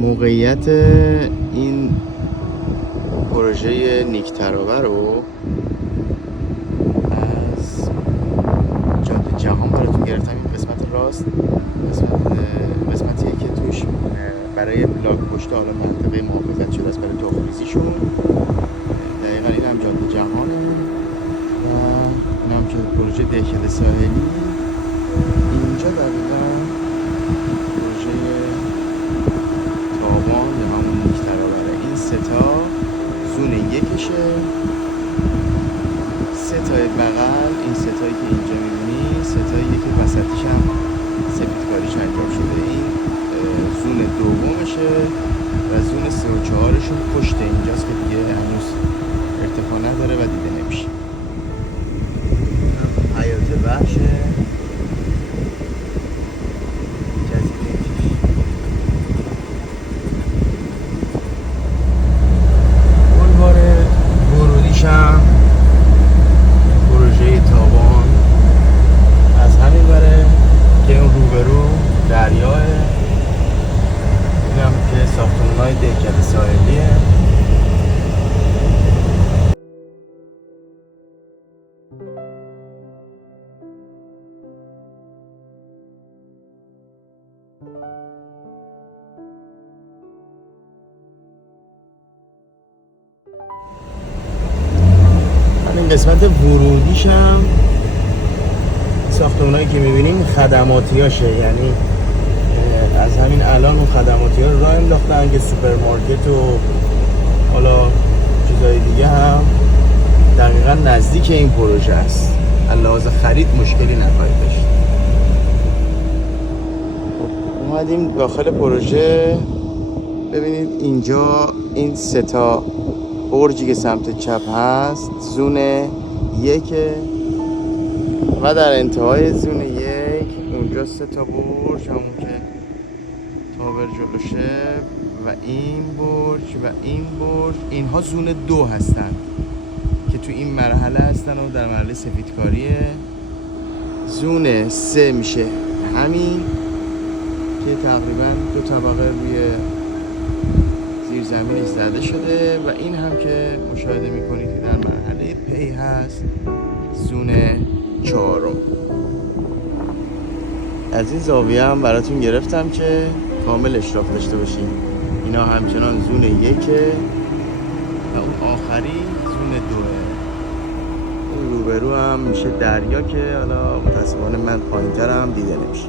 موقعیت این پروژه نیک ترابه رو از جاده جهان براتون گرفتم. این قسمت راست قسمتیه که توش برای بلاک پشت حالا منطقه محافظت شده است برای تخم‌ریزیشون. دقیقا این هم جاده جهانه و این هم که پروژه دهکده ساحلی. اینجا دقیقا پروژه تابان به همون نیک ترابه. این ستا زون یکشه، ستای بغل، این ستایی که اینجا میبینی ستاییه که وسطیش هم سفیدکاریش انجام شده. این زون دومشه و زون 3 و 4شون پشت اینجاست که دیگه هنوز ارتفاع نداره و دیده نمیشه. حیات وحشه پروژه تابان از همین بره که اون روبرو دریاه. این هم که ساختمان‌های دهکده ساحلیه. این قسمت ورودیش هم ساختمانایی که میبینیم خدماتی هاشه، یعنی از همین الان اون خدماتی ها رو راه انداختن که سوپرمارکت و حالا چیزای دیگه هم دقیقا نزدیک این پروژه است. لحاظ خرید مشکلی نخواهید داشت. اومدیم داخل پروژه. ببینید اینجا این ستا برجی که سمت چپ هست زون 1 و در انتهای زون 1 اونجا 3 تا برج، همون که تاور جلوشه و این برج و این برج، اینها زون 2 هستن که تو این مرحله هستن و در مرحله سفیدکاریه. زون 3 میشه همین که تقریبا 2 طبقه روی زیر زمینش زده شده و این هم که مشاهده میکنید در مرحله پی هست زون 4. از این زاویه هم براتون گرفتم که کامل اشراف داشته باشیم. اینا همچنان زون 1 و اون آخری زون 2. اون روبرو هم میشه دریا که حالا متاسفانه من پایین‌ترم دیده نمیشه.